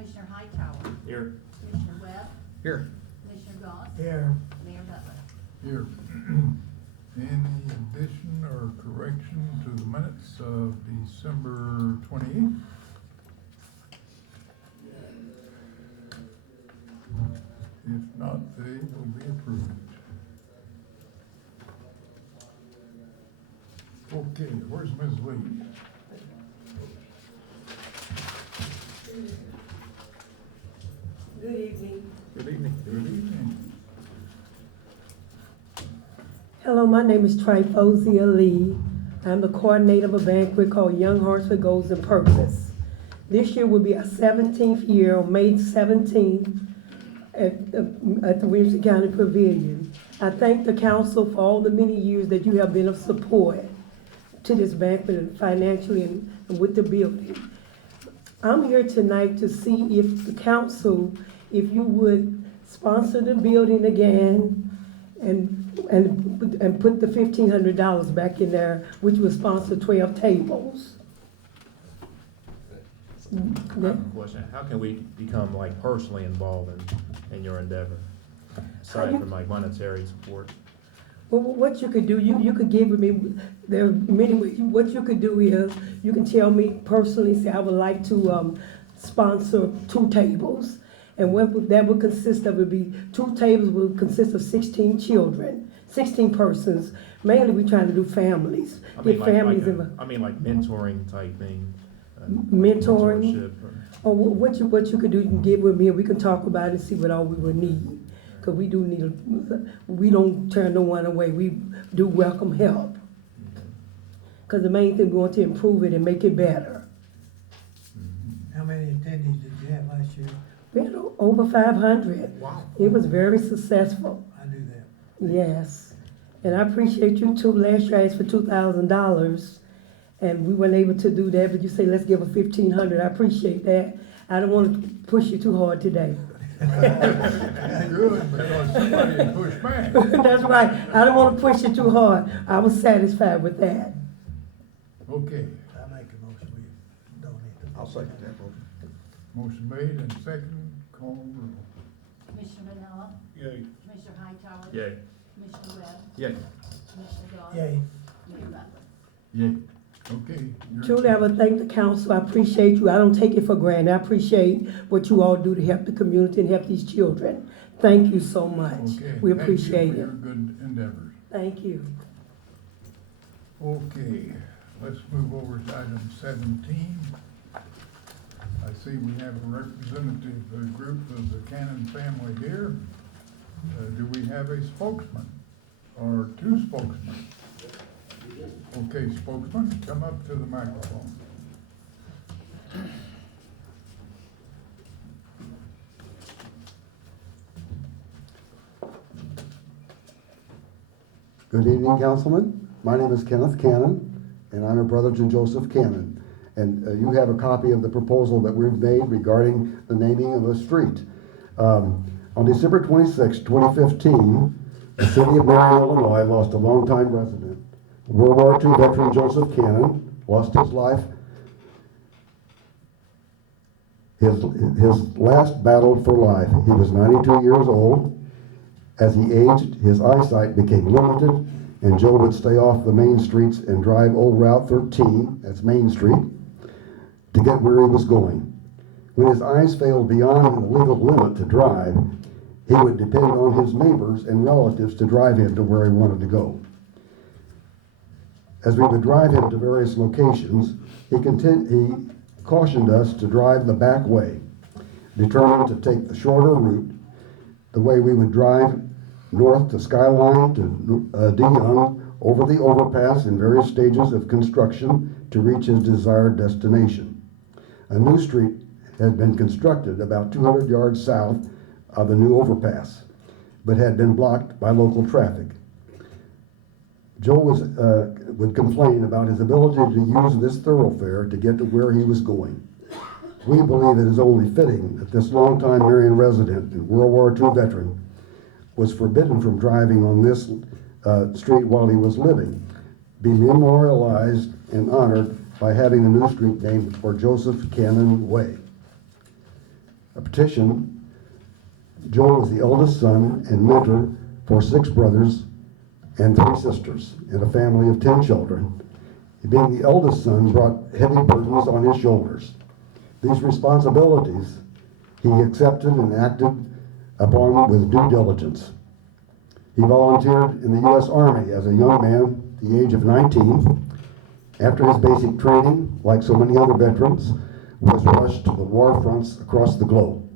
Commissioner Hightower. Here. Commissioner Webb. Here. Commissioner Goss. Here. Mayor Butler. Here. Any addition or correction to the minutes of December 28th? If not, they will be approved. Okay, where's Ms. Lee? Good evening. Good evening. Good evening. Hello, my name is Tryphosia Lee. I'm the coordinator of a banquet called Young Hearts with Goals and Purpose. This year will be our 17th year on May 17th at the Williamson County Pavilion. I thank the council for all the many years that you have been of support to this banquet and financially and with the building. I'm here tonight to see if the council, if you would sponsor the building again and put the $1,500 back in there, which will sponsor 12 tables. I have a question. How can we become like personally involved in your endeavor? Aside from like monetary support. Well, what you could do, you could give me, there are many ways. What you could do is, you can tell me personally, say I would like to sponsor 2 tables. And what that would consist of would be 2 tables would consist of 16 children, 16 persons. Mainly we trying to do families, get families involved. I mean like mentoring type thing. Mentoring? Mentorship or- Or what you could do, you can get with me and we can talk about it and see what all we would need. Cause we do need, we don't turn no one away, we do welcome help. Cause the main thing, we want to improve it and make it better. How many attendees did you have last year? We had over 500. Wow. It was very successful, I knew that. yes. And I appreciate you too. Last year I asked for $2,000 and we weren't able to do that, but you say, let's give her $1,500. I appreciate that. I don't want to push you too hard today. Good, because somebody pushed back. That's right. I don't want to push you too hard. I was satisfied with that. Okay, I make a motion, we donate the. I'll second that motion. motion made and second, call roll. Commissioner Vanilla. Yay. Commissioner Hightower. Yay. Commissioner Webb. Yay. Commissioner Goss. Yay. Mayor Butler. Yay. Okay. you're- Truly, I would thank the council. I appreciate you. I don't take it for granted. I appreciate what you all do to help the community and help these children. Thank you so much. Okay, We thank you appreciate for it. your good endeavors. Thank you. Okay, let's move over to item 17. I see we have a representative group of the Cannon family here. Do we have a spokesman or 2 spokesmen? Okay, spokesman, come up to the microphone. Good evening, Councilman. My name is Kenneth Cannon, and I'm a brother to Joseph Cannon. And you have a copy of the proposal that we've made regarding the naming of a street. On December 26, 2015, the city of Marion, Illinois lost a longtime resident. World War II veteran Joseph Cannon lost his life. His last battle for life. He was 92 years old. As he aged, his eyesight became limited, and Joe would stay off the main streets and drive old Route 13, that's Main Street, to get where he was going. When his eyes failed beyond the legal limit to drive, he would depend on his neighbors and relatives to drive him to where he wanted to go. As we would drive him to various locations, he cautioned us to drive the back way, determined to take the shorter route, the way we would drive north to Skyline to DeYoung, over the overpass in various stages of construction to reach his desired destination. A new street had been constructed about 200 yards south of the new overpass, but had been blocked by local traffic. Joe would complain about his ability to use this thoroughfare to get to where he was going. We believe it is only fitting that this longtime Marion resident and World War II veteran was forbidden from driving on this street while he was living, be memorialized and honored by having a new street named for Joseph Cannon Way. a petition. Joel was the eldest son and mentor for 6 brothers and 3 sisters in a family of 10 children. Being the eldest son brought heavy burdens on his shoulders. These responsibilities he accepted and acted upon with due diligence. He volunteered in the U.S. Army as a young man at the age of 19. After his basic training, like so many other veterans, was rushed to the war fronts across the globe.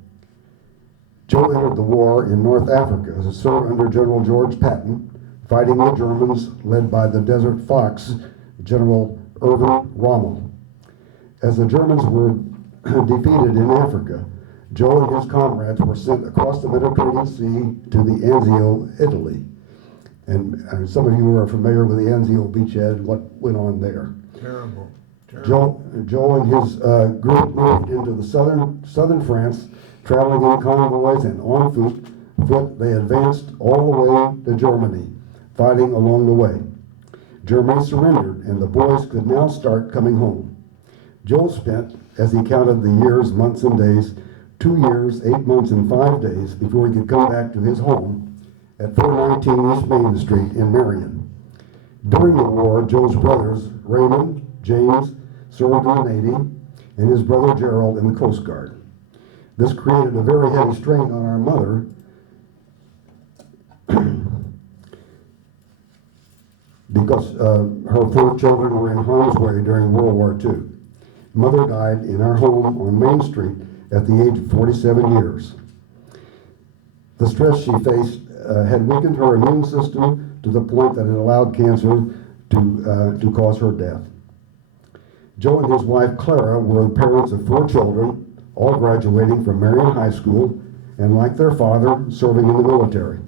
Joe entered the war in North Africa as a servant under General George Patton, fighting the Germans led by the Desert Fox, General Erwin Rommel. As the Germans were defeated in Africa, Joe and his comrades were sent across the Mediterranean Sea to the Anzio, Italy. And some of you are familiar with the Anzio beachhead and what went on there. Terrible, terrible. Joe and his group moved into the southern France, traveling in convoys and on foot. They advanced all the way to Germany, fighting along the way. Germany surrendered, and the boys could now start coming home. Joe spent, as he counted the years, months, and days, 2 years, 8 months, and 5 days before he could come back to his home at 419 East Main Street in Marion. During the war, Joe's brothers, Raymond, James, served in the Navy, and his brother Gerald in the Coast Guard. This created a very heavy strain on our mother, because her 4 children were in harm's way during World War II. Mother died in our home on Main Street at the age of 47 years. The stress she faced had weakened her immune system to the point that it allowed cancer to cause her death. Joe and his wife Clara were the parents of 4 children, all graduating from Marion High School, and like their father, serving in the military.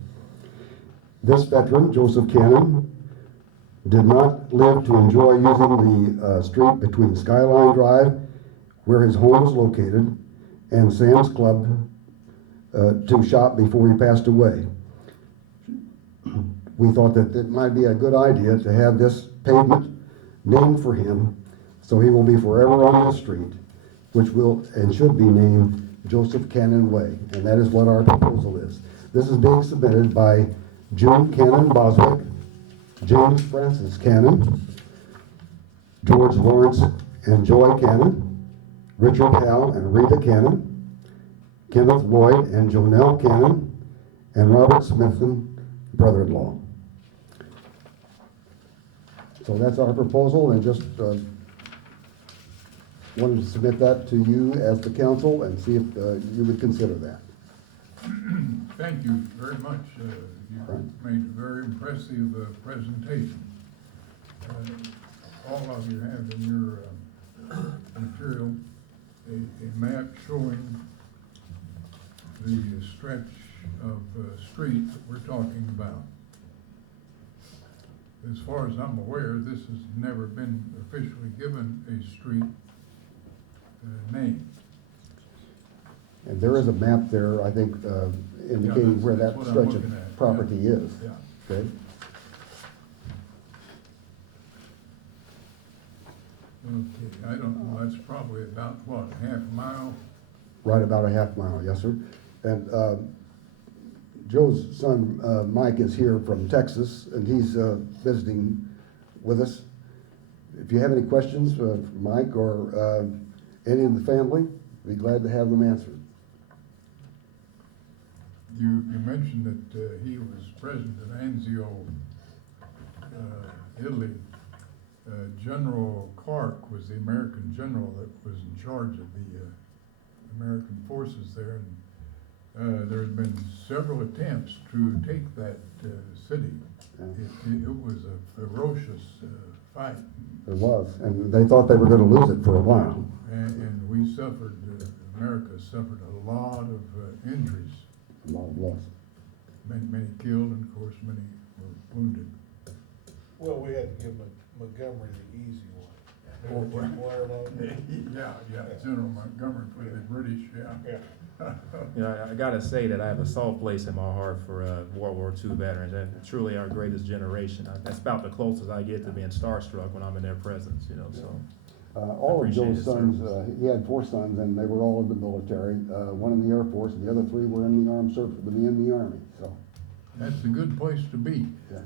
This veteran, Joseph Cannon, did not live to enjoy using the street between Skyline Drive, where his home was located, and Sam's Club to shop before he passed away. We thought that it might be a good idea to have this pavement named for him, so he will be forever on this street, which will and should be named Joseph Cannon Way, and that is what our proposal is. This is being submitted by June Cannon Boswick, James Francis Cannon, George Lawrence and Joy Cannon, Richard Hal and Rita Cannon, Kenneth Lloyd and Jonelle Cannon, and Robert Smithson, brother-in-law. So that's our proposal, and just wanted to submit that to you as the council and see if you would consider that. Thank you very much. You made a very impressive presentation. All of you have in your material a map showing the stretch of street that we're talking about. As far as I'm aware, this has never been officially given a street name. And there is a map there, I think, indicating where that that's what I'm stretch of looking at. property is. Yeah. Okay? Okay, I don't know, that's probably about, what, half a mile? Right about a half mile, yes, sir. And Joe's son, Mike, is here from Texas, and he's visiting with us. If you have any questions for Mike or any of the family, we'd be glad to have them answered. You mentioned that he was present at Anzio, Italy. General Clark was the American general that was in charge of the American forces there. And there had been several attempts to take that city. It was a ferocious fight. There was, and they thought they were going to lose it for a while. And we suffered, America suffered a lot of injuries. A lot of loss. Many killed, and of course many were wounded. Well, we had to give Montgomery the easy one. Yeah, General Montgomery for the British, yeah. You know, I gotta say that I have a soft place in my heart for World War II veterans, and truly our greatest generation. That's about the closest I get to being starstruck when I'm in their presence, you know, so. All of Appreciate Joe's his sons, service. he had 4 sons, and they were all in the military. One in the Air Force, and the other 3 were in the armed service, in the Army, so, That's a good place to be. yeah.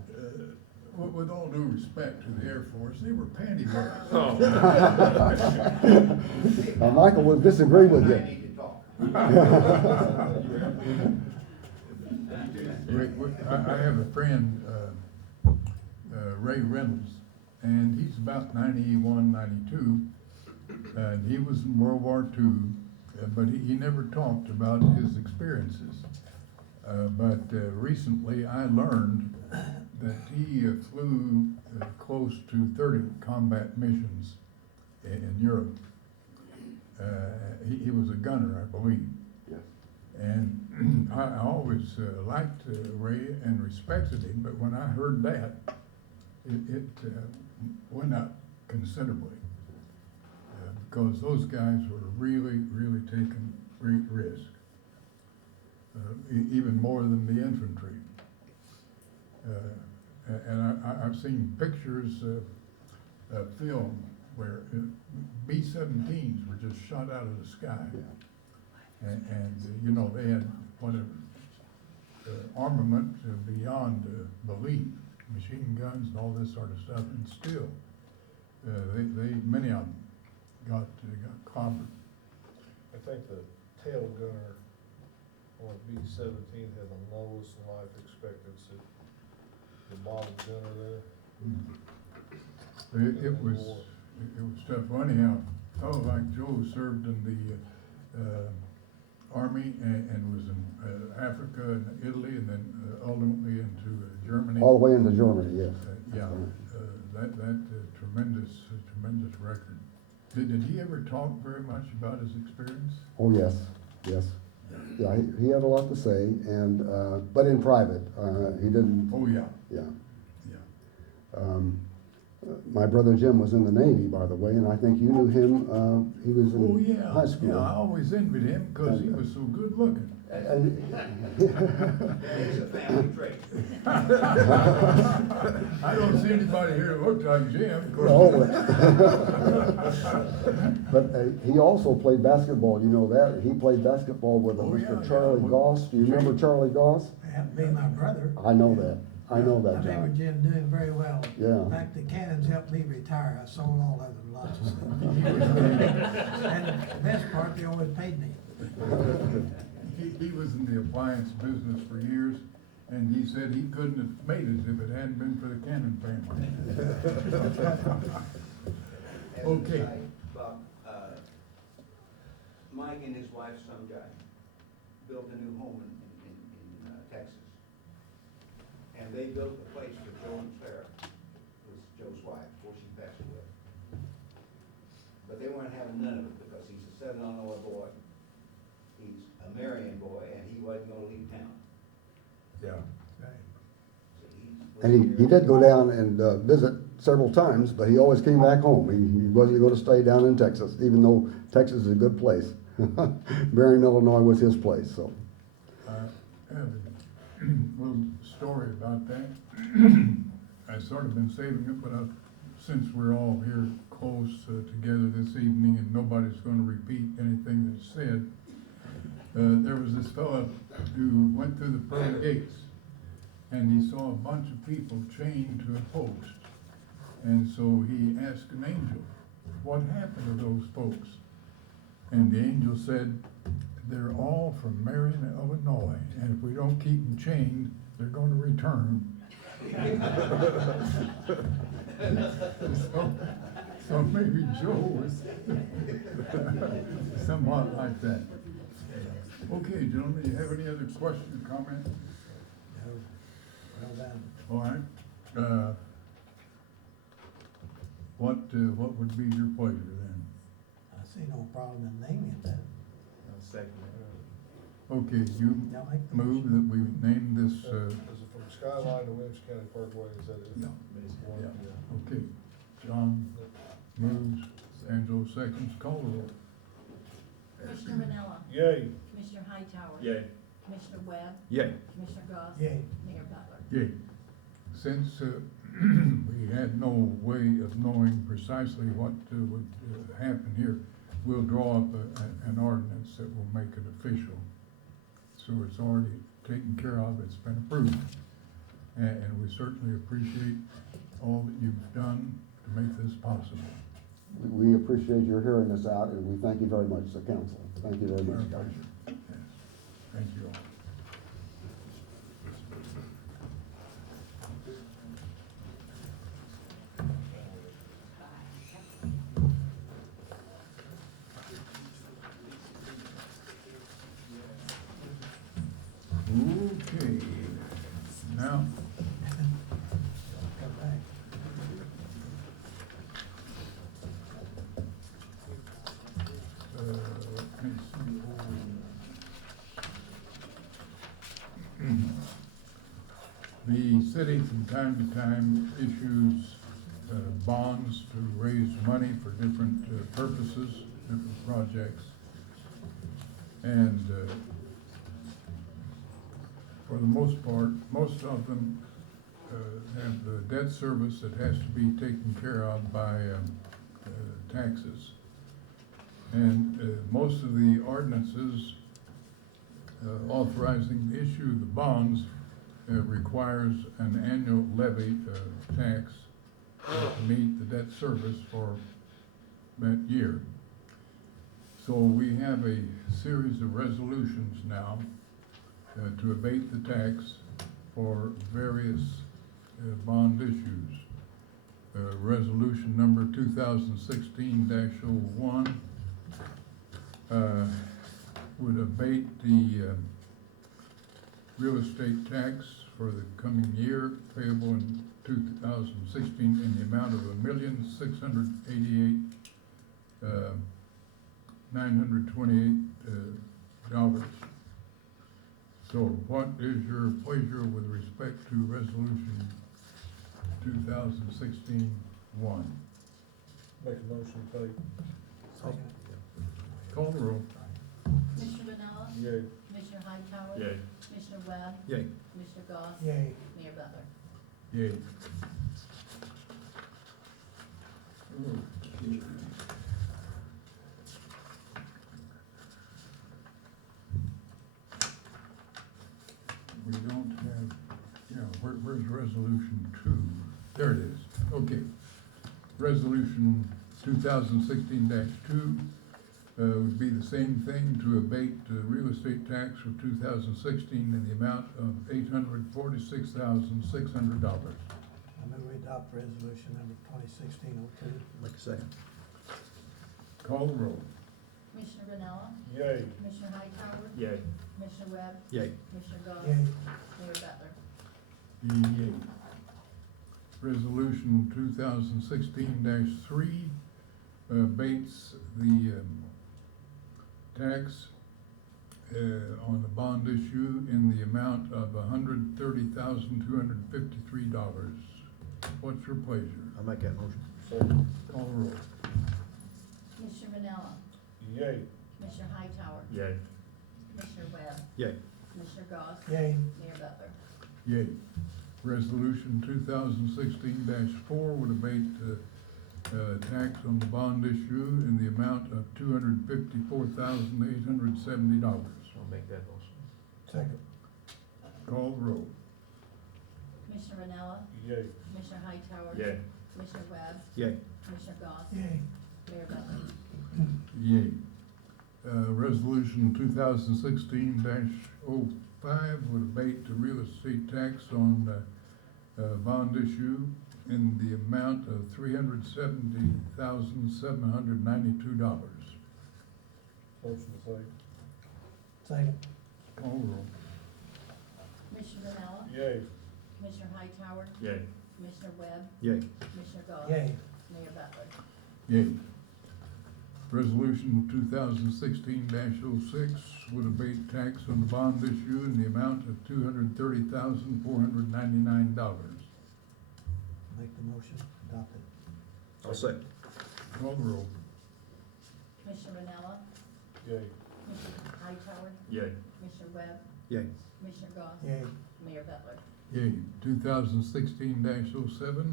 With all due respect to the Air Force, they were panty boys. Oh, Michael would disagree with you. I have a friend, Ray Reynolds, and he's about 91, 92, and he was in World War II, but he never talked about his experiences. But recently I learned that he flew close to 30 combat missions in Europe. He was a gunner, I believe. Yes. And I always liked Ray and respected him, but when I heard that, it went up considerably. Because those guys were really, really taking great risk. Even more than the infantry. And I've seen pictures of film where B-17s were just shot out of the sky. Yeah. And you know, they had whatever, armament beyond belief, machine guns and all this sort of stuff, and still, many of them got clobbered. I think the tail gunner on B-17 had the lowest life expectancy. The bottom gunner there. It was tough. Well, anyhow, a fellow like Joe served in the Army and was in Africa and Italy and then ultimately into Germany. All the way into Germany, yes. Yeah, that tremendous record. Did he ever talk very much about his experience? Oh, yes, yes. Yeah, he had a lot to say, and, but in private, he didn't, Oh, yeah, yeah. yeah. My brother Jim was in the Navy, by the way, and I think you knew him, he was Oh, in yeah. high school. Yeah, I always envied him because he was so good looking. And- It's a family trait. I don't see anybody here that looks like Jim, of course. No, but he also played basketball, you know that, he played basketball with Oh, yeah, Mr. yeah. Charlie Goss, do you remember Charlie Goss? That happened to be my brother. I know that, I know I that, remember John. Jim doing very well. Yeah. In fact, the Cannons helped me retire. I sold all of them, lots of stuff. And the best part, they always paid me. He was in the appliance business for years, and he said he couldn't have made it if it hadn't been for the Cannon family. As an Okay. aside, Bob, Mike and his wife, some guy, built a new home in Texas. And they built a place for Joe and Sarah, who was Joe's wife, before she passed away. But they weren't having none of it because he's a 7-on-0 boy. He's a Marion boy, and he wasn't gonna leave town. Yeah. So he's. And he did go down and visit several times, but he always came back home. He wasn't gonna stay down in Texas, even though Texas is a good place. Marion, Illinois was his place, so. I have a little story about that. I've sort of been saving it, but since we're all here close together this evening and nobody's gonna repeat anything that's said, there was this fellow who went through the pearly gates and he saw a bunch of people chained to a post. And so he asked an angel, what happened to those folks? And the angel said, they're all from Marion, Illinois, and if we don't keep them chained, they're going to return. So maybe Joe was somewhat like that. Okay, gentlemen, you have any other questions, comments? No, well done. All right. What would be your pleasure then? I see no problem in naming that. Okay, you Y'all make the move motion. that we name this, Is it from Skyline to Williams County Parkway, is that it? Yeah. One, yeah, okay. John moves, Angelo seconds, call the roll. Commissioner Manella, Yay. Commissioner Hightower. Yay. Commissioner Webb, Yay. Commissioner Goss. Yay. Mayor Butler. Yay. Since we had no way of knowing precisely what would happen here. We'll draw up an ordinance that will make it official. So it's already taken care of, it's been approved. And we certainly appreciate all that you've done to make this possible. We appreciate your hearing us out, and we thank you very much, the council. Thank you very Our much. pleasure. Yes. Thank you all. Okay, now, Come back. let me see. The city from time to time issues bonds to raise money for different purposes, different projects. And for the most part, most of them have debt service that has to be taken care of by taxes. And most of the ordinances authorizing the issue of the bonds requires an annual levy tax to meet the debt service for that year. So we have a series of resolutions now to abate the tax for various bond issues. Resolution number 2016-01 would abate the real estate tax for the coming year payable in 2016 in the amount of $1,688,928. So what is your pleasure with respect to resolution 2016-1? Make a motion, to pay. Second. Call the roll. Commissioner Vanilla? Yay. Commissioner Hightower? Yay. Commissioner Webb? Yay. Commissioner Goss? Yay. Mayor Butler? Yay. Okay. We don't have, where's resolution 2? There it is, okay. Resolution 2016-2 would be the same thing to abate real estate tax for 2016 in the amount of $846,600. I move we adopt resolution number 2016-02. Make a second. Call the roll. Commissioner Vanilla? Yay. Commissioner Hightower? Yay. Commissioner Webb? Yay. Commissioner Goss? Yay. Mayor Butler? Yay. Resolution 2016-3 abates the tax on the bond issue in the amount of $130,253. What's your pleasure? I'll make that motion. Second. Call the roll. Commissioner Vanilla? Yay. Commissioner Hightower? Yay. Commissioner Webb? Yay. Commissioner Goss? Yay. Mayor Butler? Yay. Resolution 2016-4 would abate tax on the bond issue in the amount of $254,870. I'll make that motion. Second. Call the roll. Commissioner Vanilla? Yay. Commissioner Hightower? Yay. Commissioner Webb? Yay. Commissioner Goss? Yay. Mayor Butler? Yay. Resolution 2016-05 would abate the real estate tax on bond issue in the amount of $370,792. Motion, to pay. Second. Call the roll. Commissioner Vanilla? Yay. Commissioner Hightower? Yay. Commissioner Webb? Yay. Commissioner Goss? Yay. Mayor Butler? Yay. Resolution 2016-06 would abate tax on the bond issue in the amount of $230,499. Make the motion, adopt it. I'll second. Call the roll. Commissioner Vanilla? Yay. Commissioner Hightower? Yay. Commissioner Webb? Yay. Commissioner Goss? Yay. Mayor Butler? Yay. 2016-07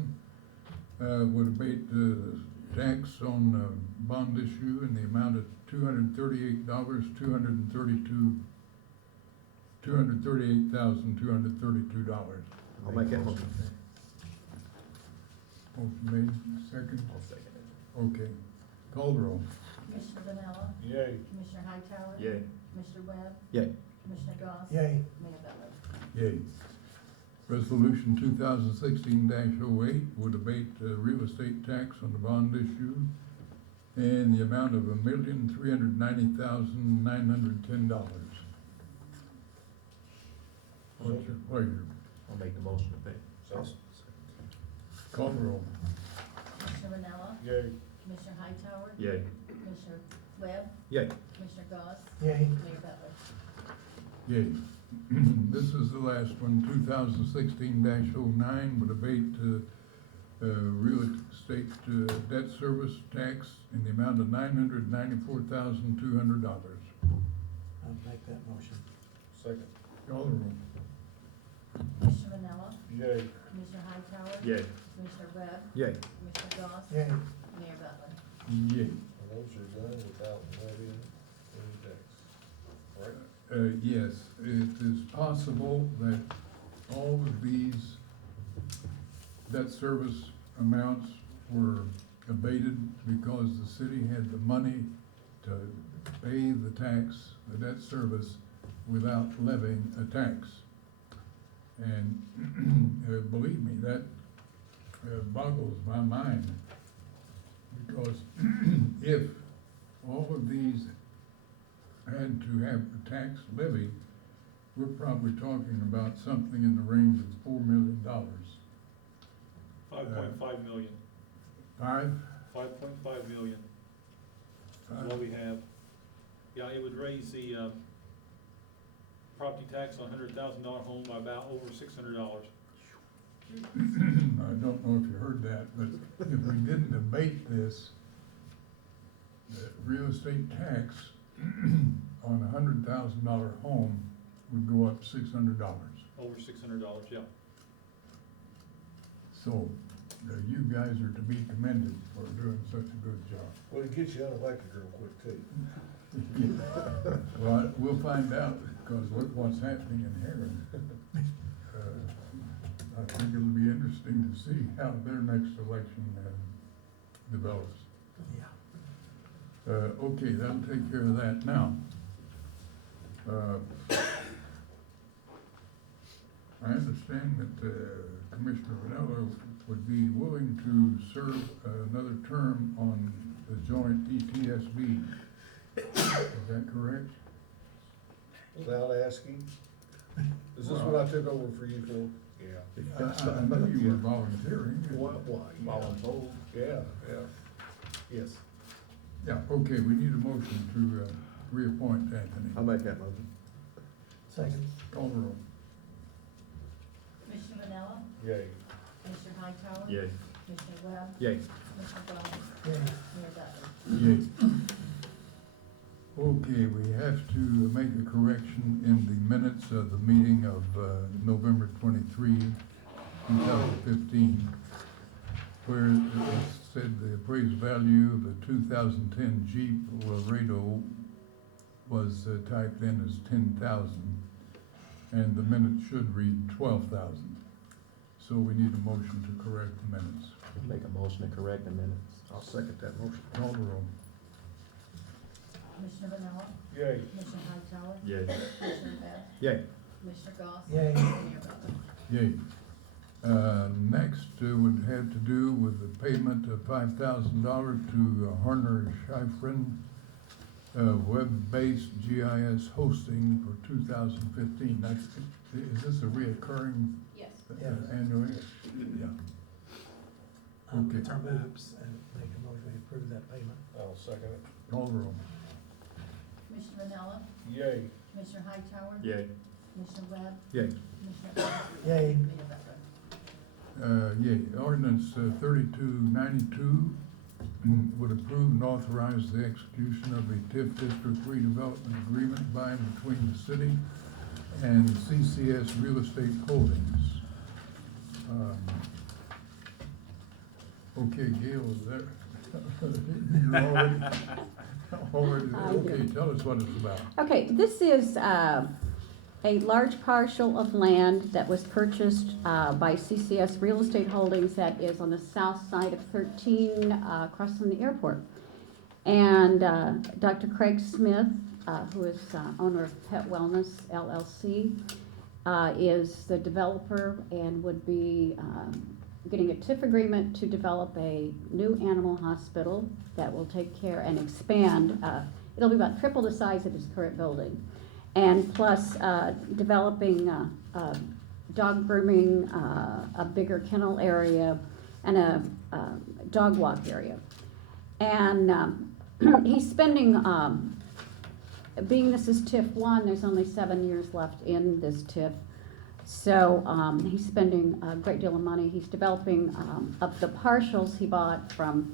would abate the tax on bond issue in the amount of $238,232. I'll make that motion. Motion made, second? I'll second it. Okay. Call the roll. Commissioner Vanella, Yay. Commissioner Hightower. Yay. Commissioner Webb, Yay. Commissioner Goss. Yay. Mayor Butler. Yay. Resolution 2016-08 would abate real estate tax on the bond issue in the amount of $1,390,910. What's your pleasure? I'll make the motion to pay. Call the roll. Commissioner Vanella, Yay. Commissioner Hightower. Yay. Commissioner Webb, Yay. Commissioner Goss. Yay. Mayor Butler. Yay. This is the last one, 2016-09 would abate real estate debt service tax in the amount of $994,200. I'll make that motion. Second. Call the roll. Commissioner Vanella, Yay. Commissioner Hightower. Yay. Commissioner Webb, Yay. Commissioner Goss. Yay. Mayor Butler. Yay. And those are done without levying any tax, right? Yes, it is possible that all of these debt service amounts were abated because the city had the money to pay the tax, the debt service, without levying a tax. And believe me, that boggles my mind, because if all of these had to have a tax levy, we're probably talking about something in the range of $4 million. 5.5 million. 5? 5.5 million is what we have. Yeah, it would raise the, property tax on a $100,000 home by about over $600. I don't know if you heard that, but if we didn't abate this, the real estate tax on a $100,000 home would go up $600. Over $600, yeah. So, you guys are to be commended for doing such a good job. Well, it gets you unelected real quick too. Well, we'll find out, because look what's happening in Heron. I think it'll be interesting to see how their next election develops. Yeah. Okay, that'll take care of that. Now, I understand that Commissioner Vanella would be willing to serve another term on the joint ETSB. Is that correct? Without asking, is this what I took over for you for? Yeah. I know you were volunteering. Why? Voluntold. Yeah, yeah. Yes. Yeah, okay, we need a motion to reappoint Anthony. I'll make that motion. Second. Call the roll. Commissioner Vanella, Yay. Commissioner Hightower. Yay. Commissioner Webb, Yay. Commissioner Goss. Yay. Mayor Butler. Yay. Okay, we have to make a correction in the minutes of the meeting of November 23, 2015, where it said the appraised value of a 2010 Jeep Laredo was typed in as 10,000, and the minute should read 12,000. So we need a motion to correct the minutes. Make a motion to correct the minutes. I'll second that motion. Call the roll. Commissioner Vanella, Yay. Commissioner Hightower. Yay. Commissioner Webb, Yay. Commissioner Goss. Yay. Mayor Butler. Yay. Next would have to do with the payment of $5,000 to Harner Schifrin, web-based GIS hosting for 2015. Is this a reoccurring Yes. annually? Yeah. Okay. It's our maps and make a motion to approve that payment. I'll second it. Call the roll. Commissioner Vanella, Yay. Commissioner Hightower. Yay. Commissioner Webb, Yay. Commissioner Goss. Yay. Mayor Butler. Yay. Ordinance 3292 would approve and authorize the execution of a TIF District redevelopment agreement by and between the city and CCS Real Estate Holdings. Okay, Gail, is there? You're already, I do. okay, tell us what it's about. Okay, this is a large parcel of land that was purchased by CCS Real Estate Holdings that is on the south side of 13, across from the airport. And Dr. Craig Smith, who is owner of Pet Wellness LLC, is the developer and would be getting a TIF agreement to develop a new animal hospital that will take care and expand. It'll be about triple the size of his current building. And plus developing dog grooming, a bigger kennel area, and a dog walk area. And he's spending, being this is TIF 1, there's only 7 years left in this TIF. So he's spending a great deal of money. He's developing up the partials he bought from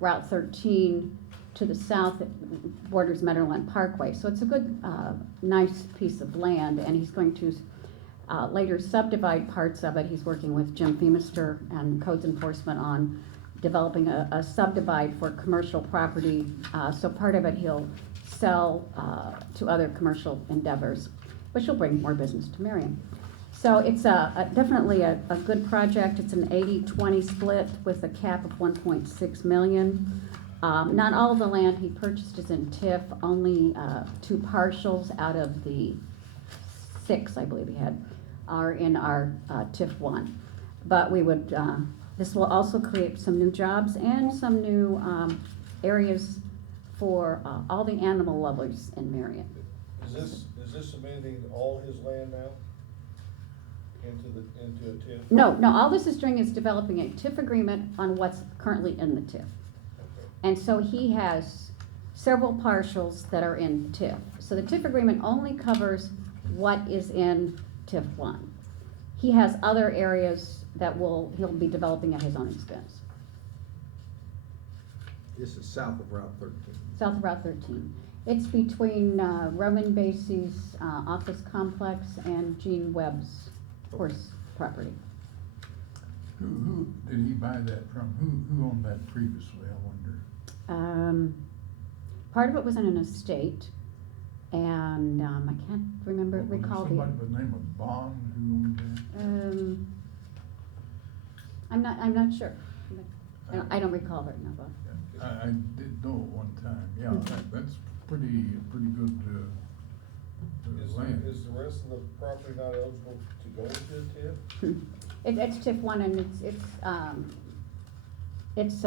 Route 13 to the south, it borders Meadowland Parkway. So it's a good, nice piece of land, and he's going to later subdivide parts of it. He's working with Jim Feemister and Codes Enforcement on developing a subdivide for commercial property. So part of it he'll sell to other commercial endeavors, which will bring more business to Marion. So it's definitely a good project. It's an 80-20 split with a cap of 1.6 million. Not all of the land he purchased is in TIF, only 2 partials out of the 6, I believe he had, are in our TIF 1. But we would, this will also create some new jobs and some new areas for all the animal lovers in Marion. Is this amending all his land now? Into a TIF? No, all this is doing is developing a TIF agreement on what's currently in the TIF. Okay. And so he has several partials that are in TIF. So the TIF agreement only covers what is in TIF 1. He has other areas that he'll be developing at his own expense. This is south of Route 13. South of Route 13. It's between Roman Basie's office complex and Gene Webb's horse property. Who did he buy that from? Who owned that previously, I wonder? Part of it was in an estate, and I can't recall the. Somebody by the name of Bond who owned that? I'm not sure. I don't recall it, no, Bob. I did know at one time, yeah, that's pretty good land. Is the rest of the property not eligible to go into a TIF? It's TIF 1, and it's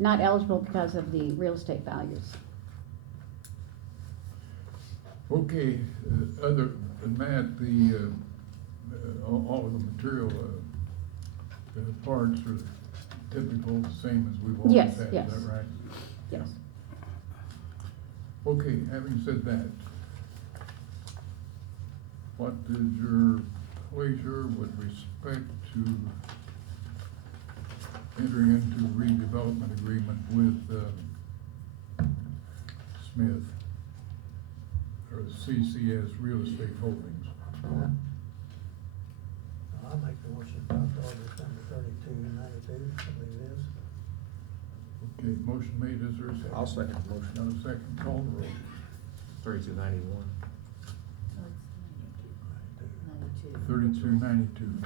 not eligible because of the real estate values. Okay, other than that, the, all of the material, parts are typical, the same as we've always Yes, had, yes. is that right? Yes. Okay, having said that, what is your pleasure with respect to entering into a redevelopment agreement with, Smith, or CCS Real Estate Holdings? I'll make the motion about orders number 3292, I believe it is. Okay, motion made, is there a second? I'll second the motion. Now a second, call the roll. 3291. So it's 92. 3292.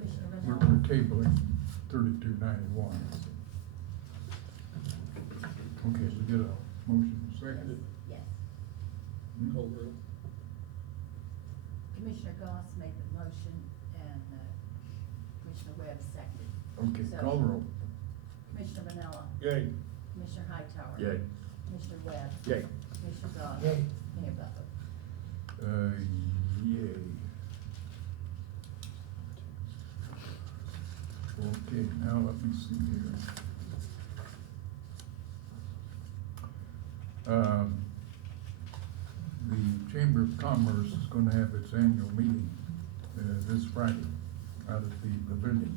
Commissioner We're Vanella, tabling 3291. Okay, we get a motion seconded. yes. Hmm? Call the roll. Commissioner Goss made the motion and Commissioner Webb seconded. Okay, So- call the roll. Commissioner Vanella, Yay. Commissioner Hightower. Yay. Commissioner Webb. Yay. Commissioner Goss. Yay. Mayor Butler. Yay. Okay, now let me see here. The Chamber of Commerce is gonna have its annual meeting, this Friday out at the pavilion.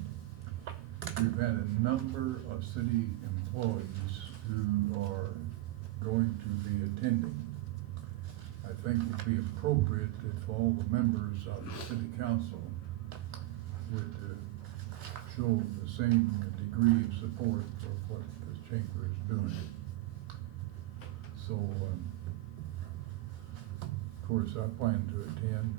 We've had a number of city employees who are going to be attending. I think would be appropriate if all the members of the city council would show the same degree of support for what the chamber is doing. So, of course, I plan to attend,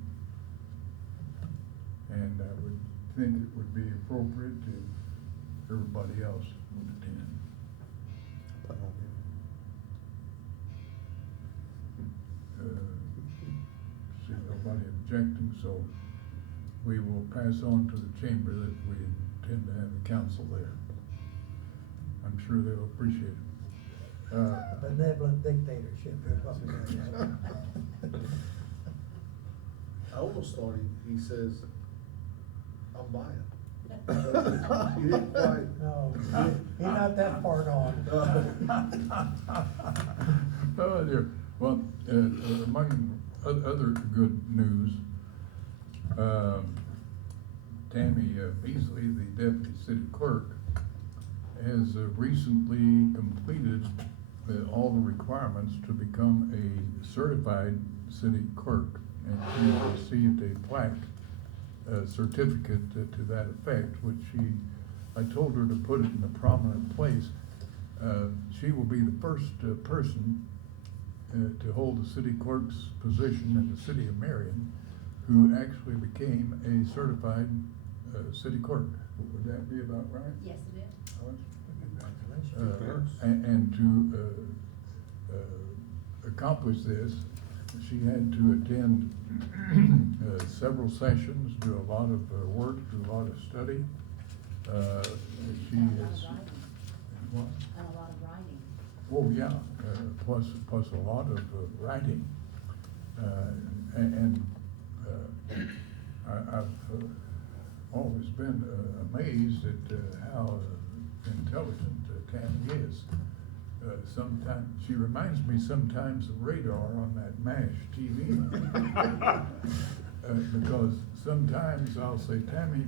and I would think it would be appropriate if everybody else would attend. See nobody objecting, so we will pass on to the chamber that we intend to have the council there. I'm sure they'll appreciate it. Benevolent dictatorship is what we're going to have. I almost thought he says, I'm buying. He didn't quite. No, he's not that far gone. Oh dear. Well, among other good news, Tammy Beasley, the deputy city clerk, has recently completed all the requirements to become a certified city clerk, and she received a plaque certificate to that effect, which I told her to put it in a prominent place. She will be the first person to hold the city clerk's position in the city of Marion who actually became a certified city clerk. Would that be about right? Yes, it is. Congratulations. And to accomplish this, she had to attend several sessions, do a lot of work, do a lot of study. She And a lot has. of writing. What? And a lot of writing. Oh, yeah, plus a lot of writing. I've always been amazed at how intelligent Tammy is. Sometimes, she reminds me sometimes of Radar on that MASH TV. Because sometimes I'll say, Tammy,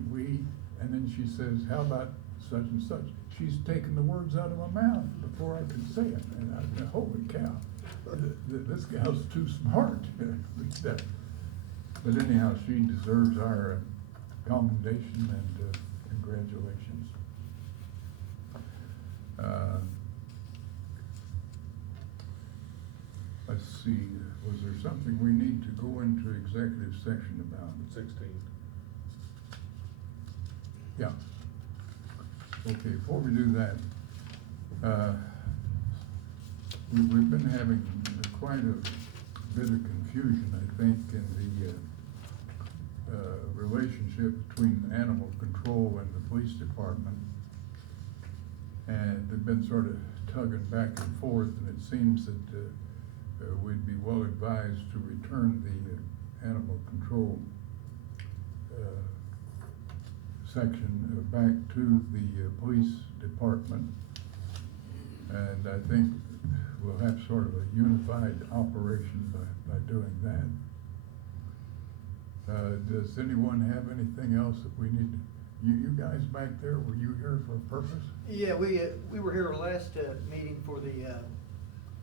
and then she says, how about such and such? She's taking the words out of my mouth before I can say it, and I go, holy cow, this gal's too smart. But anyhow, she deserves our commendation and congratulations. Let's see, was there something we need to go into executive session about? 16. Yeah. Okay, before we do that, we've been having quite a bit of confusion, I think, in the relationship between animal control and the police department. And they've been sort of tugging back and forth, and it seems that we'd be well advised to return the animal control section back to the police department. And I think we'll have sort of a unified operation by doing that. Does anyone have anything else that we need? You guys back there, were you here for a purpose? Yeah, we were here last meeting for the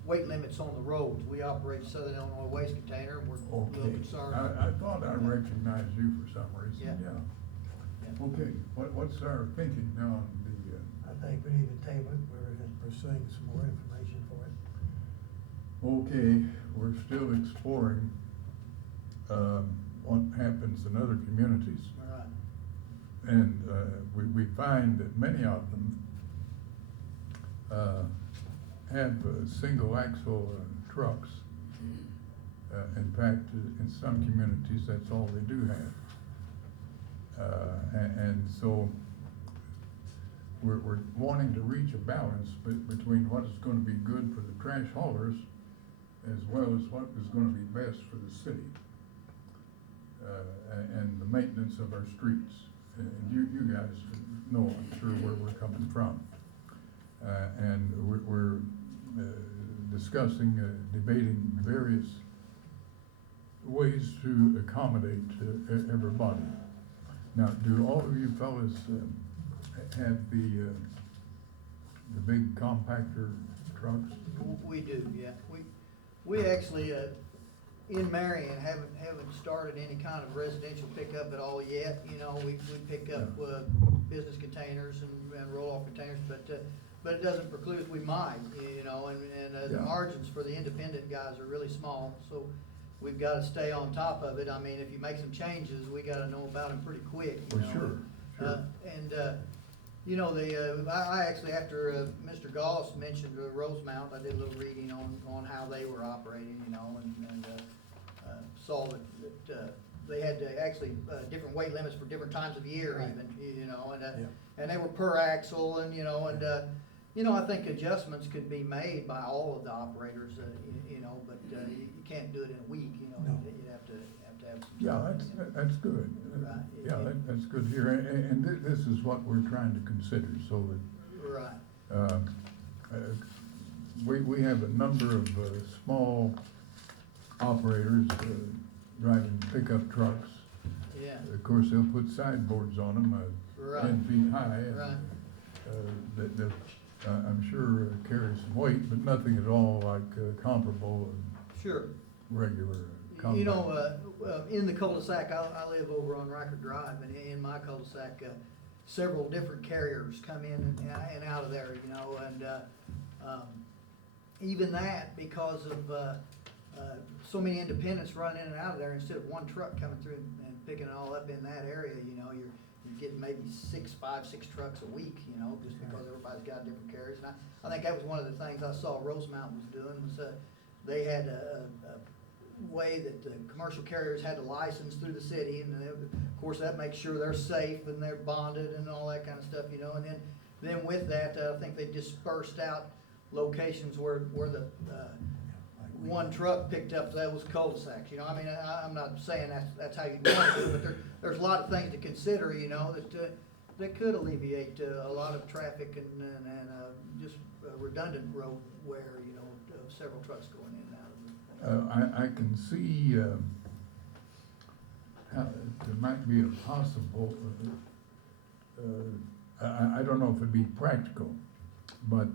weight limits on the roads. We operate Southern Illinois Waste Container, and we're a little Okay, concerned. I thought I recognized you for some reason, Yeah. yeah. Yeah. Okay, what's our thinking now on the, I think we need to table it. We're pursuing some more information for it. okay, we're still exploring, what happens in other communities. All right. And we find that many of them have single axle trucks. In fact, in some communities, that's all they do have. And so we're wanting to reach a balance between what is going to be good for the trash haulers as well as what is going to be best for the city. And the maintenance of our streets. And you guys know, I'm sure, where we're coming from. And we're discussing, debating various ways to accommodate everybody. Now, do all of you fellas have the big compactor trucks? We do, yeah. We actually, in Marion, haven't started any kind of residential pickup at all yet. You know, we pick up, business containers and roll-off containers, but it doesn't preclude, we might, you know, and the Yeah. margins for the independent guys are really small, so we've gotta stay on top of it. I mean, if you make some changes, we gotta know about them pretty quick, you Well, know. sure, sure. You know, I actually, after Mr. Goss mentioned Rosemount, I did a little reading on how they were operating, you know, and saw that they had actually different weight limits for different times of year Right. even, you know, Yeah. and they were per axle and, you know, you know, I think adjustments could be made by all of the operators, you know, but you can't do it in a week, you know, No. you'd have to have some. Yeah, that's good. Right. Yeah, that's good here, and this is what we're trying to consider, so Right. that, we have a number of, small operators, driving pickup trucks. Yeah. Of course, they'll put sideboards on them, Right. 10 feet high. And, Right. that, I'm sure carry some weight, but nothing at all like comparable and Sure. regular compact. You know, in the cul-de-sac, I live over on Riker Drive, and in my cul-de-sac, several different carriers come in and out of there, you know, and, even that, because of, so many independents running in and out of there, instead of one truck coming through and picking it all up in that area, you know, you're getting maybe 5, 6 trucks a week, you know, just because everybody's got different carriers. And I think that was one of the things I saw Rosemount was doing, was, they had a way that the commercial carriers had to license through the city, and of course, that makes sure they're safe and they're bonded and all that kind of stuff, you know, and then with that, I think they dispersed out locations where the, one truck picked up those cul-de-sacs, you know, I mean, I'm not saying that's how you want to do it, but there's a lot of things to consider, you know, that could alleviate a lot of traffic and just redundant road wear, you know, of several trucks going in and out of it. I can see, how there might be a possible, I don't know if it'd be practical, but,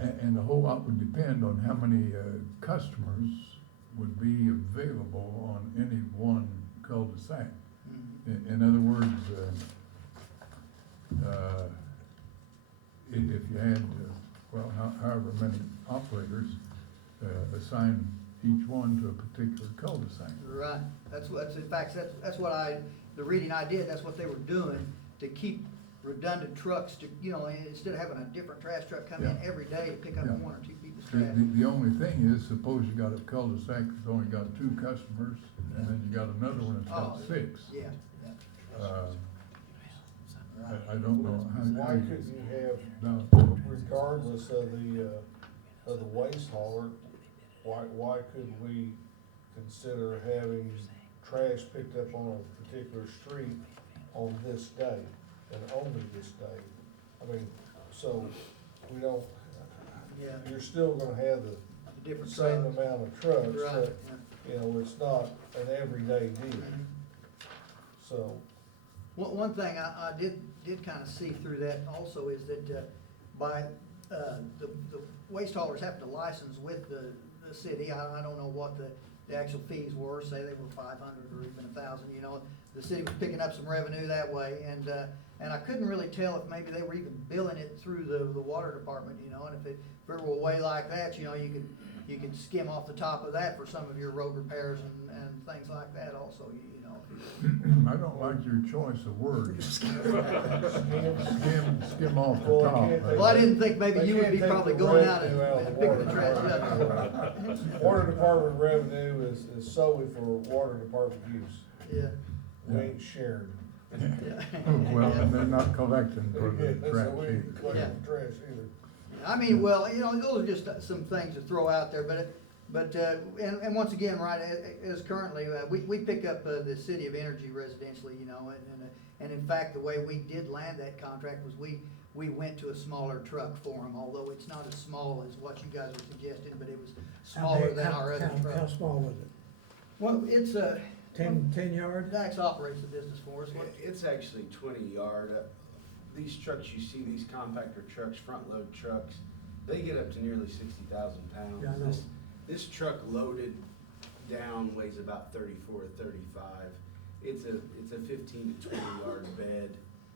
and a whole lot would depend on how many, customers would be available on any one cul-de-sac. In other words, if you had, well, however many operators, assign each one to a particular cul-de-sac. Right, in fact, that's what the reading I did, that's what they were doing, to keep redundant trucks to, you know, instead of having a different trash truck come in Yeah. every day to pick up Yeah. 1 or 2 people's The, trash. the only thing is, suppose you got a cul-de-sac that's only got 2 customers, and then you got another one that's got Oh, 6. Yeah, yeah. I don't know how. Why couldn't you have, No. regardless of the waste hauler, why couldn't we consider having trash picked up on a particular street on this day and only this day? I mean, so we don't, Yeah. you're still gonna have the Different same trucks. amount of trucks, Right, but, you know, it's not an everyday deal. Mhm. So, One thing I did kind of see through that also is that, by, the waste haulers have to license with the city. I don't know what the actual fees were, say they were 500 or even 1,000, you know. The city was picking up some revenue that way, and I couldn't really tell if maybe they were even billing it through the water department, you know, and if it were a way like that, you know, you could skim off the top of that for some of your road repairs and things like that also, you know. I don't like your choice of words. Skim off the Well, I top. can't think- Well, I didn't think maybe They you would can't be take probably the going out revenue out of and the picking the water trash department. up. Water department revenue is solely for water department use. Yeah. We ain't sharing. Yeah. Well, and they're not collecting for the So trash we either. ain't collecting trash either. I mean, well, you know, those are just some things to throw out there, but and once again, right, as currently, we pick up the City of Energy residentially, you know, and in fact, the way we did land that contract was we went to a smaller truck for them, although it's not as small as what you guys are suggesting, but it was smaller than our other How truck. small was it? Well, it's 10 yard? Dax operates the business for us. It's actually 20 yard. These trucks you see, these compactor trucks, front load trucks, They get up to nearly 60,000 pounds. Yeah, I know. This truck loaded down weighs about 34 or 35. It's a 15 to 20 yard bed,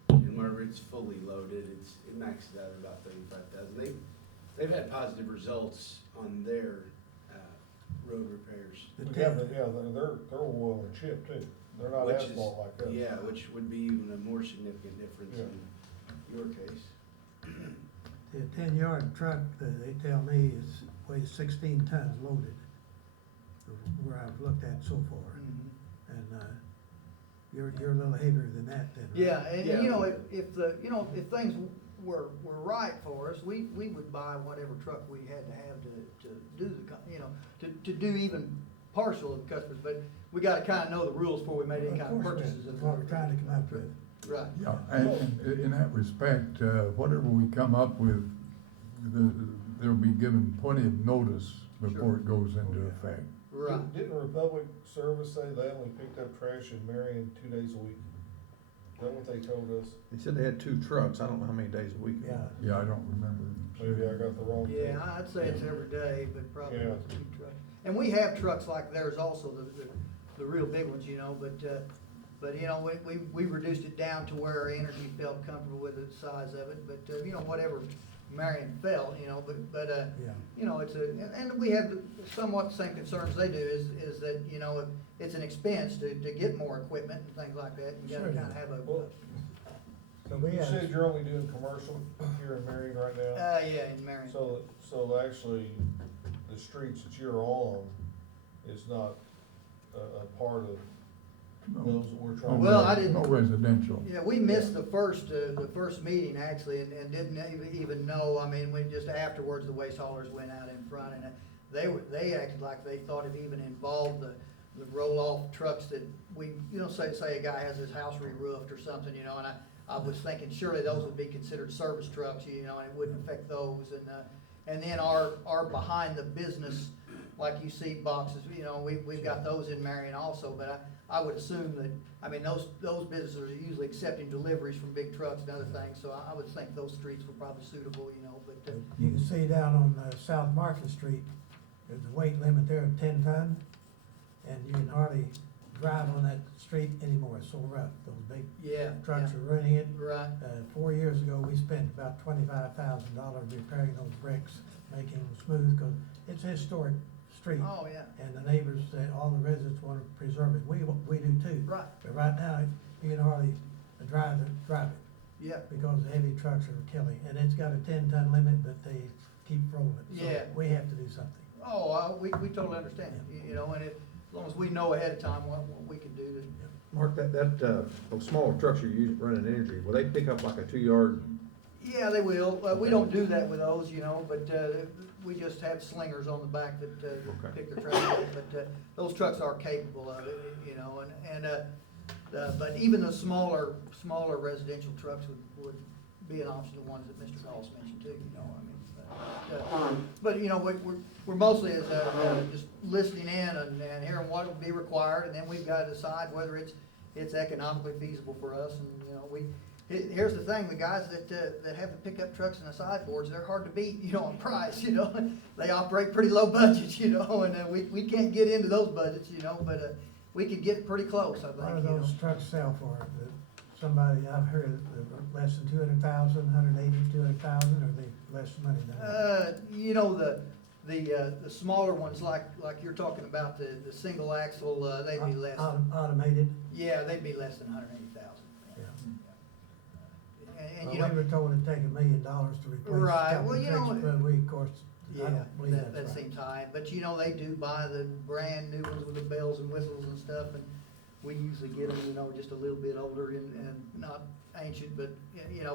and whenever it's fully loaded, it maxes out at about 35,000. They've had positive results on their road repairs. Yeah, they're oil and chip too. They're not Which asphalt like us. Yeah, which would be even a more significant difference in your case. The 10-yard truck, they tell me, weighs 16 tons loaded, where I've looked at so far. Mhm. And you're a little heavier than that then, right? Yeah, and Yeah. you know, if things were right for us, we would buy whatever truck we had to have to do to do even partial of the customers, but we gotta kinda know the rules before we make any kind of course we do. purchases. That's what we're trying to come up with. Right. Yeah, and in that respect, whatever we come up with, they'll be given plenty of notice before it goes into effect. Right. Didn't Republic Service say they only picked up trash in Marion 2 days a week? Is that what they told us? They said they had 2 trucks. I don't know how many days a week. Yeah. Yeah, I don't remember. Maybe I got the wrong thing. Yeah, I'd say it's every day, but probably Yeah. with the two trucks. And we have trucks like theirs also, the real big ones, you know, but you know, we reduced it down to where Energy felt comfortable with the size of it, but, you know, whatever Marion felt, you know, but, Yeah. you know, and we have somewhat the same concerns they do, is that, you know, it's an expense to get more equipment and things like that. You gotta Sure. kinda have Well, So we You have- said you're only doing commercial here in Marion right now? yeah, in Marion. So actually, the streets that you're on is not a part of those that we're trying to. Well, I didn't- No residential. Yeah, we missed the first meeting actually, and didn't even know, I mean, we just afterwards, the waste haulers went out in front, and they acted like they thought it even involved the roll-off trucks that say a guy has his house re-roofed or something, you know, and I was thinking surely those would be considered service trucks, you know, and it wouldn't affect those, and then our behind the business, like you see boxes, you know, we've got those in Marion also, but I would assume that, I mean, those businesses are usually accepting deliveries from big trucks and other things, so I would think those streets were probably suitable, you know, but, You can see down on South Market Street, there's a weight limit there of 10 ton, and you can hardly drive on that street anymore, it's so rough, those big yeah. trucks yeah. are running it. Right, 4 years ago, we spent about $25,000 repairing those bricks, making them smooth, because it's a historic street. oh, yeah, And the neighbors, all the residents want to preserve it, we do too. right, But right now, you can hardly drive it, yeah, because the heavy trucks are killing, and it's got a 10-ton limit, but they keep rolling. So Yeah. we have to do something. oh, we totally understand, you know, and as long as we know ahead of time what we can do to. Mark, those smaller trucks you're using, running energy, will they pick up like a 2-yard? Yeah, they will. We don't do that with those, you know, but we just have slingers on the back that pick the trash up. But those trucks are capable of it, you know, but even the smaller residential trucks would be an option, the ones that Mr. Goss mentioned too, you know, I mean. But you know, we're mostly just listening in and hearing what will be required, and then we've got to decide whether it's economically feasible for us, and you know, here's the thing, the guys that have the pickup trucks and the sideboards, they're hard to beat, you know, on price, you know. They operate pretty low budgets, you know, and we can't get into those budgets, you know, but we could get pretty close, I think, What do you know. those trucks sell for? Somebody, I've heard, less than 200,000, 180, 200,000, or they less money than that? You know, the smaller ones, like you're talking about, the single axle, they'd be less. Automated? Yeah, they'd be less than 180,000. Yeah. And Well, you know, we were told it'd take $1 million to replace Right, a couple well, of you trucks, know, but we, of course, I yeah, don't believe that that's right. seems high, but you know, they do buy the brand new ones with the bells and whistles and stuff, and we usually get them, you know, just a little bit older and not ancient, but, you know,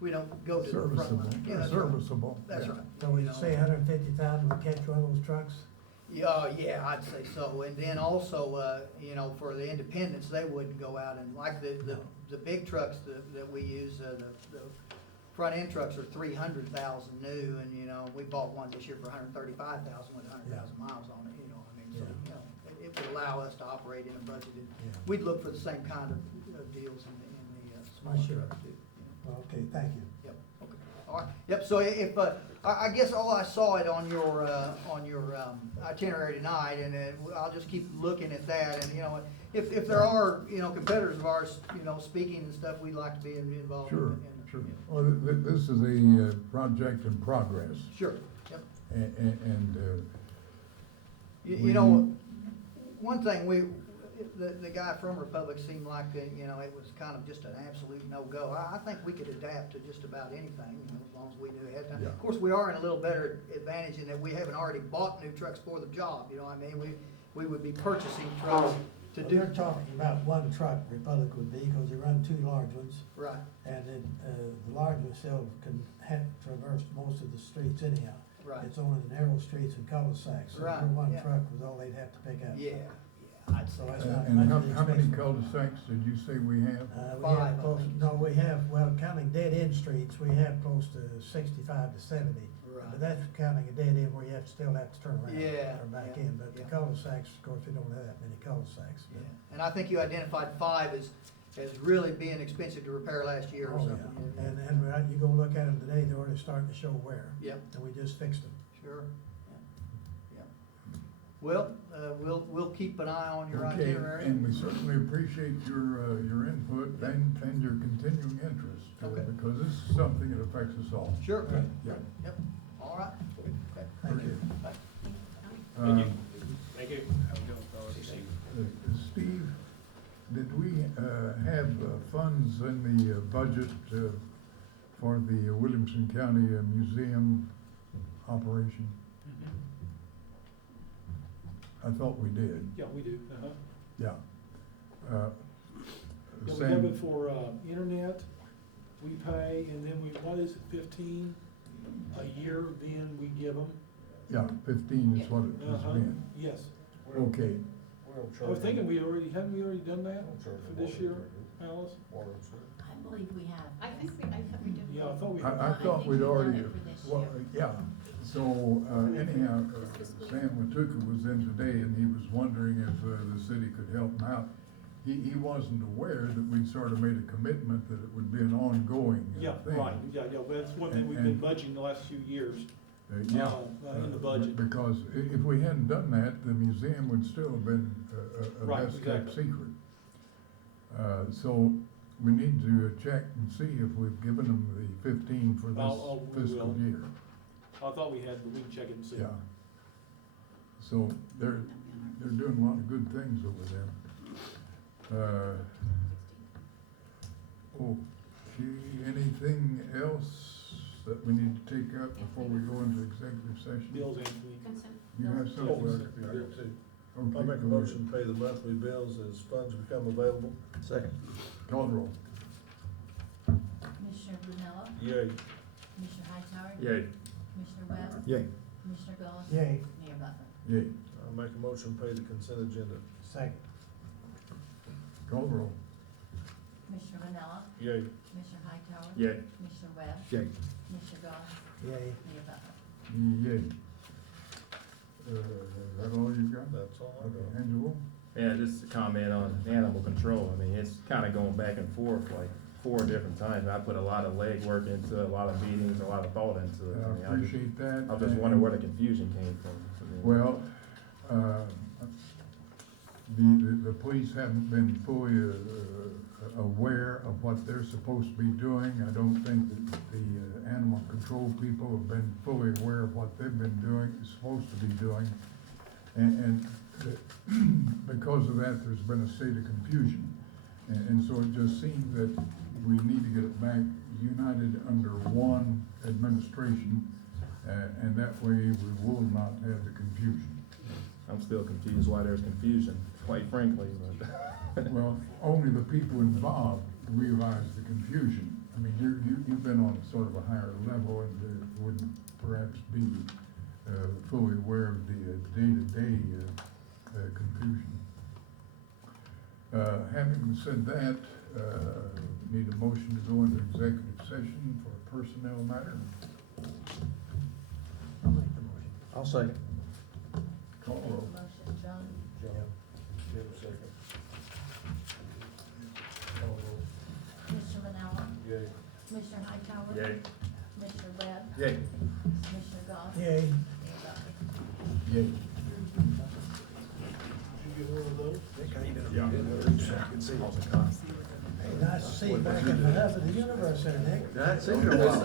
we don't go to the front Serviceable, line. Yeah, that's right. serviceable. That's yeah. right. So we You know. say 150,000 would catch one of those trucks? Yeah, I'd say so, and then also, you know, for the independents, they wouldn't go out and, like the big trucks that we use, the front end trucks are 300,000 new, and, you know, we bought one this year for 135,000 with 100,000 miles on it, you know, I mean, so, Yeah. you know, it would allow us to operate in a budgeted, Yeah. we'd look for the same kind of deals in the smaller Sure. trucks too, you know. Well, okay, thank you. Yep, okay. all right. Yep, so if, I guess all I saw it on your itinerary tonight, and I'll just keep looking at that, and, you know, if there are, you know, competitors of ours, you know, speaking and stuff, we'd like to be involved in. Sure, sure. Well, this is a project in progress, Sure, yep. and You know, one thing, the guy from Republic seemed like, you know, it was kind of just an absolute no-go. I think we could adapt to just about anything, you know, as long as we knew ahead of time. Yeah. Of course, we are in a little better advantage in that we haven't already bought new trucks for the job, you know what I mean? We would be purchasing trucks to do. They're talking about one truck, Republic would be, because they run two large ones. Right, And then, the large one still can traverse most of the streets anyhow. right. It's only the narrow streets and cul-de-sacs, so Right, for one yeah. truck was all they'd have to pick up. Yeah, I'd say. So that's not and much how of the how many expense. cul-de-sacs did you say we have? We have Five, I close, think. no, we have, well, counting dead-end streets, we have close to 65 to 70. Right. But that's counting a dead end where you still have to turn around. Yeah, Or back yeah, in, but the yeah. cul-de-sacs, of course, we don't have that many cul-de-sacs. Yeah. And I think you identified 5 as really being expensive to repair last year or Oh, something. yeah. And you go look at them today, they're already starting to show wear. Yep. And we just fixed them. Sure. Yeah. Well, we'll keep an eye on your Okay, itinerary. and we certainly appreciate your input and your continuing interest, Okay. because this is something that affects us all. Sure. Yeah. Yep, all right. Okay. Thank you. Thank you. Um, Thank you. Have a good one. Steve, did we have funds in the budget for the Williamson County Museum operation? I thought we did, Yeah, we do, yeah. Yeah, we Sam- have it for, internet, we pay, and then what is it, 15 a year, then we give them? Yeah, 15 is what it has been. Yes. Okay, I was thinking haven't we already done that for this year, Alice? I believe we have. I think we did. Yeah, I thought we. I I thought think we'd we've done already, it for this well, year. yeah, so anyhow, Sam Matuka was in today and he was wondering if the city could help him out. He wasn't aware that we'd sort of made a commitment that it would be an ongoing Yeah, thing. right, yeah, that's one thing we've been budgeting the last few years. Yeah. In the budget. Because if we hadn't done that, the museum would still have been a Right, best kept exactly. secret. So we need to check and see if we've given them the 15 for We this fiscal will. year. I thought we had, but we can check it and see. Yeah. So they're doing a lot of good things over there. Okay, anything else that we need to take up before we go into executive session? Bills, Anthony. Consent. You have Oh, something? I got two. Okay, I'll make a go ahead. motion to pay the monthly bills as funds become available. Second. Call the roll. Commissioner Brunella, Yay. Commissioner Hightower. Yay. Commissioner Webb. Yay. Commissioner Galt. Yay. Mayor Butler. Yay. I'll make a motion to pay the consent agenda. Second. Call the roll. Commissioner Brunella, Yay. Commissioner Hightower. Yay. Commissioner Webb. Yay. Commissioner Galt. Yay. Mayor Butler. Yay. Is that all you got? That's all I Okay, got. Angelo? Yeah, just to comment on animal control, I mean, it's kinda going back and forth like 4 different times. I put a lot of legwork into it, a lot of meetings, a lot of thought into it. I mean, appreciate that. I was just wondering where the confusion came from. I mean, Well, the police haven't been fully aware of what they're supposed to be doing. I don't think that the animal control people have been fully aware of what they've been doing, supposed to be doing. And because of that, there's been a state of confusion. And so it just seems that we need to get it back united under one administration, and that way we will not have the confusion. I'm still confused why there's confusion, quite frankly, but. Well, only the people involved realize the confusion. I mean, you've been on sort of a higher level and would perhaps be fully aware of the day-to-day confusion. Having said that, need a motion to go into executive session for a personnel matter. I'll make the motion. I'll second. Call Make a roll. motion, John. John, give a second. Call roll. Commissioner Brunella, Yay. Commissioner Hightower. Yay. Commissioner Webb, Yay. Commissioner Goss. Yay. Mayor Buckles. Yay. Hey, nice to see you back in the hub of the universe there, Nick. Not seen in a while.